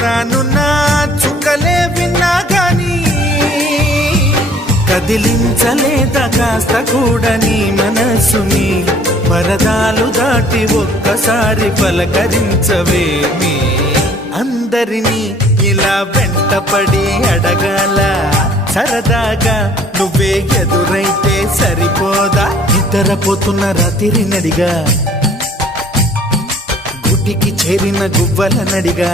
రానున్న చుక్కలే విన్నా గాని కదిలించలేదా కాస్త కూడా నీ మనసుని పరదాలు దాటి ఒక్కసారి పలకరించవేమి అందరినీ ఇలా వెంటపడి అడగాల సరదాగా నువ్వే ఎదురైతే సరిపోదా నిద్రపోతున్న రాత్రి నడిగా గుటికి చేరిన గువ్వల నడిగా